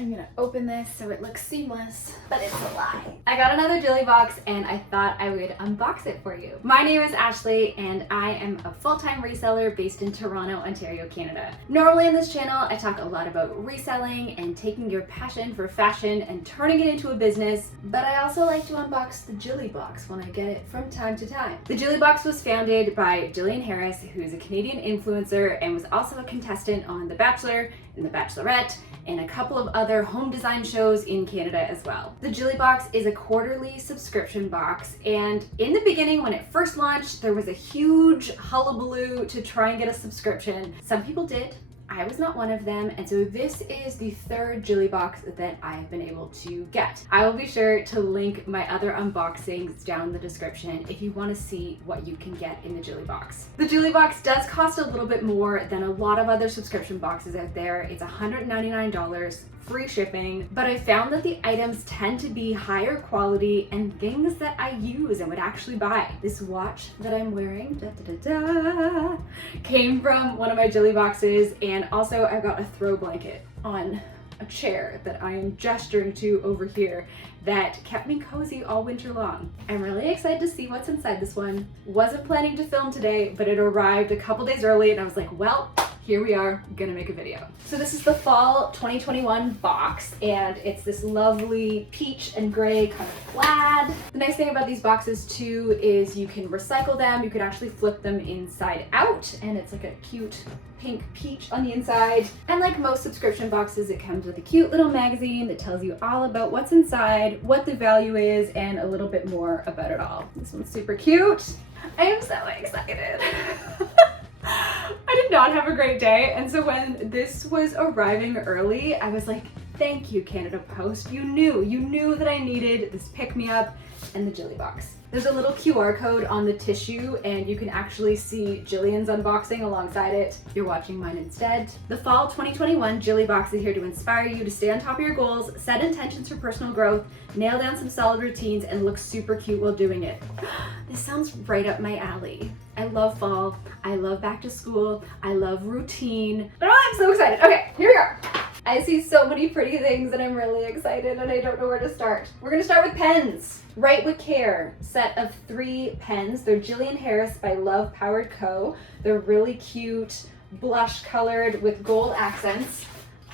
I'm gonna open this so it looks seamless, but it's a lie. I got another Jilly box and I thought I would unbox it for you. My name is Ashley and I am a full-time reseller based in Toronto, Ontario, Canada. Normally on this channel, I talk a lot about reselling and taking your passion for fashion and turning it into a business, but I also like to unbox the Jilly box when I get it from time to time. The Jilly box was founded by Jillian Harris, who is a Canadian influencer and was also a contestant on The Bachelor and The Bachelorette, and a couple of other home design shows in Canada as well. The Jilly Box is a quarterly subscription box, and in the beginning when it first launched, there was a huge hullabaloo to try and get a subscription. Some people did. I was not one of them, and so this is the third Jilly box that I've been able to get. I will be sure to link my other unboxings down in the description if you want to see what you can get in the Jilly box. The Jilly box does cost a little bit more than a lot of other subscription boxes out there. It's $199, free shipping, but I found that the items tend to be higher quality and things that I use and would actually buy. This watch that I'm wearing, came from one of my Jilly boxes, and also I got a throw blanket on a chair that I am gesturing to over here that kept me cozy all winter long. I'm really excited to see what's inside this one. Wasn't planning to film today, but it arrived a couple days early and I was like, well, here we are, gonna make a video. So this is the fall 2021 box, and it's this lovely peach and gray kind of plaid. The nice thing about these boxes too is you can recycle them. You can actually flip them inside out, and it's like a cute pink peach on the inside. And like most subscription boxes, it comes with a cute little magazine that tells you all about what's inside, what the value is, and a little bit more about it all. This one's super cute. I am so excited. I did not have a great day, and so when this was arriving early, I was like, thank you, Canada Post. You knew that I needed this pick-me-up and the Jilly box. There's a little QR code on the tissue, and you can actually see Jillian's unboxing alongside it. You're watching mine instead. The fall 2021 Jilly box is here to inspire you to stay on top of your goals, set intentions for personal growth, nail down some solid routines, and look super cute while doing it. This sounds right up my alley. I love fall. I love back to school. I love routine. Oh, I'm so excited. Okay, here we are. I see so many pretty things and I'm really excited and I don't know where to start. We're gonna start with pens. Write with Care, set of 3 pens. They're Jillian Harris by Love Powered Co. They're really cute, blush colored with gold accents.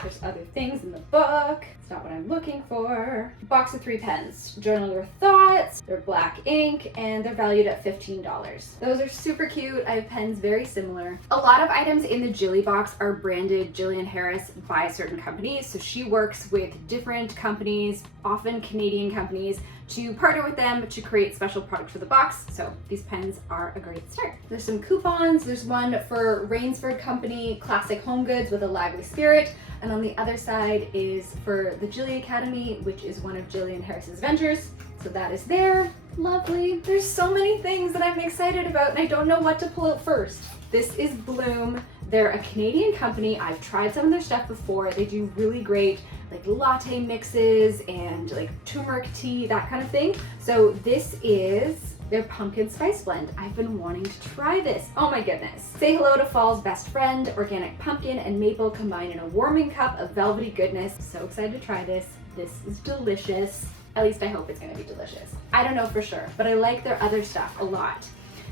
There's other things in the book. It's not what I'm looking for. Box of 3 pens. Journal your thoughts. They're black ink and they're valued at $15. Those are super cute. I have pens very similar. A lot of items in the Jilly box are branded Jillian Harris by certain companies. So she works with different companies, often Canadian companies, to partner with them to create special products for the box. So these pens are a great start. There's some coupons. There's one for Rainsford Company Classic Home Goods with a Lively Spirit. And on the other side is for the Jilly Academy, which is one of Jillian Harris's ventures. So that is there. Lovely. There's so many things that I'm excited about and I don't know what to pull out first. This is Bloom. They're a Canadian company. I've tried some of their stuff before. They do really great like latte mixes and like turmeric tea, that kind of thing. So this is their pumpkin spice blend. I've been wanting to try this. Oh my goodness. Say hello to fall's best friend. Organic pumpkin and maple combined in a warming cup of velvety goodness. So excited to try this. This is delicious. At least I hope it's gonna be delicious. I don't know for sure, but I like their other stuff a lot.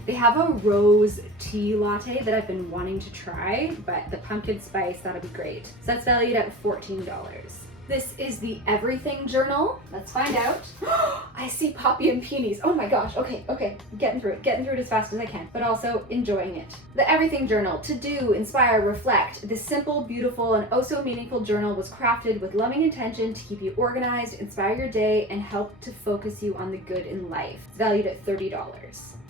They have a rose tea latte that I've been wanting to try, but the pumpkin spice, that'll be great. So that's valued at $14. This is the Everything Journal. Let's find out. I see Poppy and Peonies. Oh my gosh, okay. Getting through it as fast as I can, but also enjoying it. The Everything Journal, to do, inspire, reflect. This simple, beautiful, and oh so meaningful journal was crafted with loving intention to keep you organized, inspire your day, and help to focus you on the good in life. It's valued at $30.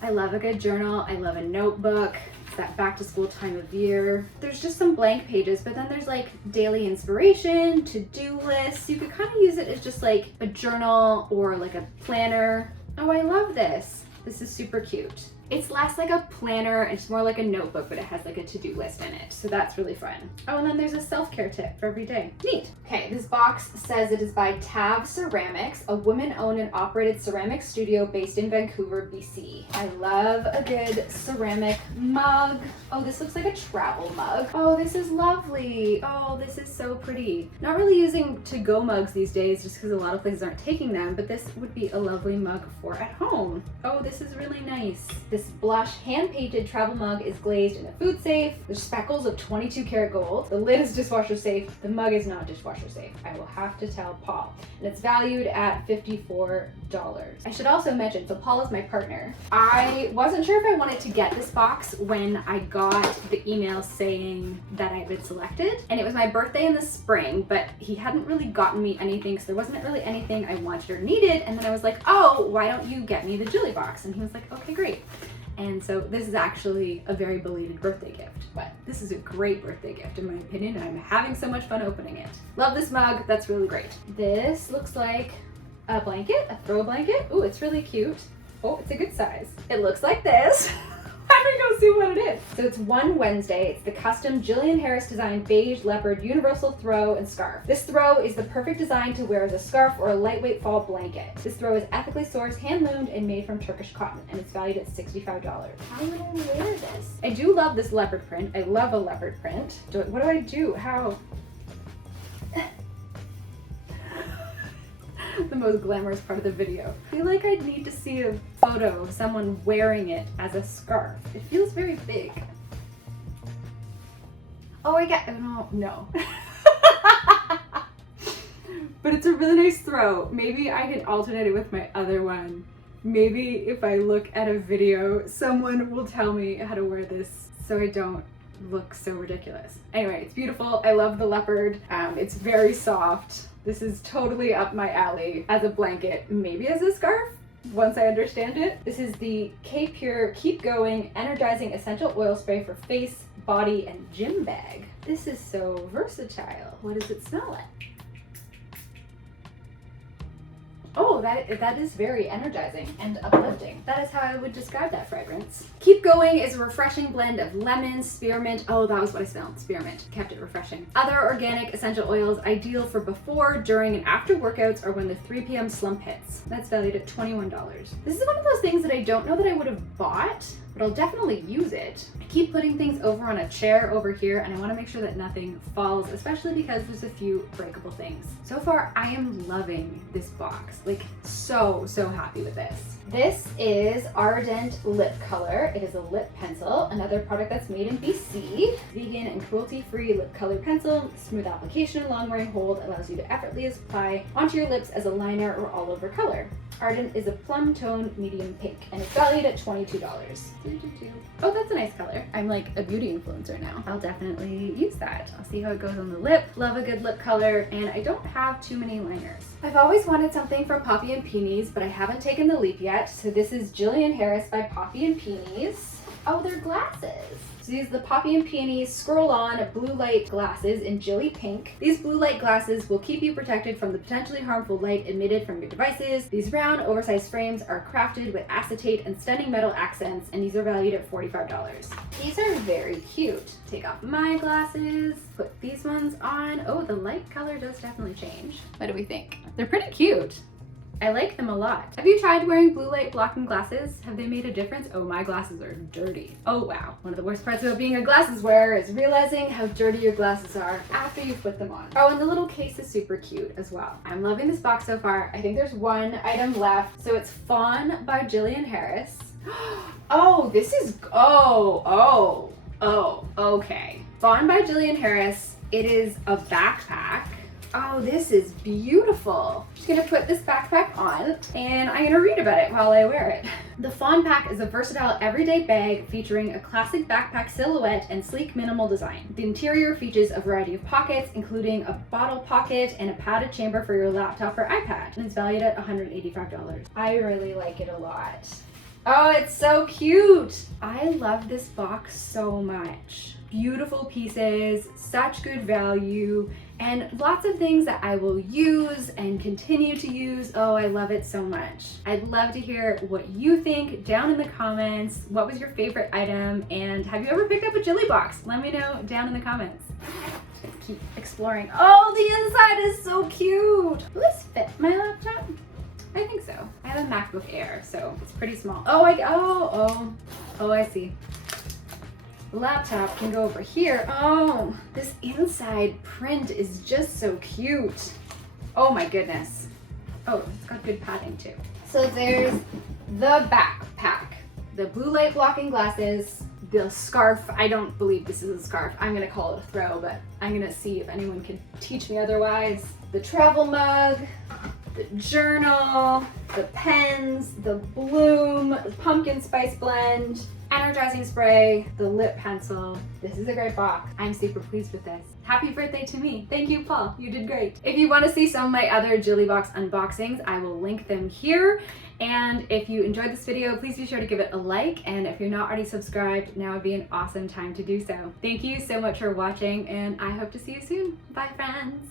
I love a good journal. I love a notebook. It's that back to school time of year. There's just some blank pages, but then there's like daily inspiration, to-do lists. You could kind of use it as just like a journal or like a planner. Oh, I love this. This is super cute. It's less like a planner, it's more like a notebook, but it has like a to-do list in it. So that's really fun. Oh, and then there's a self-care tip for every day. Neat. Okay, this box says it is by Tav Ceramics, a woman-owned and operated ceramic studio based in Vancouver, BC. I love a good ceramic mug. Oh, this looks like a travel mug. Oh, this is lovely. Oh, this is so pretty. Not really using to-go mugs these days just because a lot of places aren't taking them, but this would be a lovely mug for at home. Oh, this is really nice. This blush hand-painted travel mug is glazed in a food safe. There's speckles of 22 karat gold. The lid is dishwasher safe. The mug is not dishwasher safe. I will have to tell Paul. And it's valued at $54. I should also mention, so Paul is my partner. I wasn't sure if I wanted to get this box when I got the email saying that I had been selected. And it was my birthday in the spring, but he hadn't really gotten me anything, so there wasn't really anything I wanted or needed. And then I was like, oh, why don't you get me the Jilly Box? And he was like, okay, great. And so this is actually a very belated birthday gift, but this is a great birthday gift in my opinion, and I'm having so much fun opening it. Love this mug, that's really great. This looks like a blanket, a throw blanket. Ooh, it's really cute. Oh, it's a good size. It looks like this. Why don't we go see what it is? So it's One Wednesday. It's the custom Jillian Harris designed beige leopard universal throw and scarf. This throw is the perfect design to wear as a scarf or a lightweight fall blanket. This throw is ethically sourced, hand loomed, and made from Turkish cotton, and it's valued at $65. How would I wear this? I do love this leopard print. I love a leopard print. What do I do? How? The most glamorous part of the video. I feel like I'd need to see a photo of someone wearing it as a scarf. It feels very big. Oh, I get, no. But it's a really nice throw. Maybe I can alternate it with my other one. Maybe if I look at a video, someone will tell me how to wear this so I don't look so ridiculous. Anyway, it's beautiful. I love the leopard. It's very soft. This is totally up my alley as a blanket, maybe as a scarf, once I understand it. This is the K-Pure Keep Going Energizing Essential Oil Spray for face, body, and gym bag. This is so versatile. What does it smell like? Oh, that is very energizing and uplifting. That is how I would describe that fragrance. Keep Going is a refreshing blend of lemon, spearmint. Oh, that was what I smelled, spearmint. Kept it refreshing. Other organic essential oils ideal for before, during, and after workouts or when the 3 p.m. slump hits. That's valued at $21. This is one of those things that I don't know that I would have bought, but I'll definitely use it. I keep putting things over on a chair over here, and I want to make sure that nothing falls, especially because there's a few breakable things. So far, I am loving this box. Like, so happy with this. This is Ardent Lip Color. It is a lip pencil, another product that's made in BC. Vegan and cruelty-free lip color pencil. Smooth application, long wearing hold allows you to effortlessly apply onto your lips as a liner or all over color. Ardent is a plum tone medium pink, and it's valued at $22. Oh, that's a nice color. I'm like a beauty influencer now. I'll definitely use that. I'll see how it goes on the lip. Love a good lip color, and I don't have too many liners. I've always wanted something from Poppy and Peonies, but I haven't taken the leap yet. So this is Jillian Harris by Poppy and Peonies. Oh, they're glasses. So these are the Poppy and Peonies Scroll On Blue Light Glasses in Jilly Pink. These blue light glasses will keep you protected from the potentially harmful light emitted from your devices. These round, oversized frames are crafted with acetate and stunning metal accents, and these are valued at $45. These are very cute. Take off my glasses, put these ones on. Oh, the light color does definitely change. What do we think? They're pretty cute. I like them a lot. Have you tried wearing blue light blocking glasses? Have they made a difference? Oh, my glasses are dirty. Oh, wow. One of the worst parts about being a glasses wearer is realizing how dirty your glasses are after you put them on. Oh, and the little case is super cute as well. I'm loving this box so far. I think there's one item left. So it's Fawn by Jillian Harris. Oh, this is, okay. Fawn by Jillian Harris. It is a backpack. Oh, this is beautiful. I'm just gonna put this backpack on and I'm gonna read about it while I wear it. The Fawn Pack is a versatile everyday bag featuring a classic backpack silhouette and sleek minimal design. The interior features a variety of pockets, including a bottle pocket and a padded chamber for your laptop or iPad, and it's valued at $185. I really like it a lot. Oh, it's so cute. I love this box so much. Beautiful pieces, such good value, and lots of things that I will use and continue to use. Oh, I love it so much. I'd love to hear what you think down in the comments. What was your favorite item, and have you ever picked up a Jilly box? Let me know down in the comments. Keep exploring. Oh, the inside is so cute. Will this fit my laptop? I think so. I have a MacBook Air, so it's pretty small. Oh, I see. The laptop can go over here. Oh, this inside print is just so cute. Oh my goodness. Oh, it's got good padding too. So there's the backpack, the blue light blocking glasses, the scarf. I don't believe this is a scarf. I'm gonna call it a throw, but I'm gonna see if anyone can teach me otherwise. The travel mug, the journal, the pens, the bloom, the pumpkin spice blend, energizing spray, the lip pencil. This is a great box. I'm super pleased with this. Happy birthday to me. Thank you, Paul. You did great. If you want to see some of my other Jilly Box unboxings, I will link them here. And if you enjoyed this video, please be sure to give it a like. And if you're not already subscribed, now would be an awesome time to do so. Thank you so much for watching, and I hope to see you soon. Bye, friends.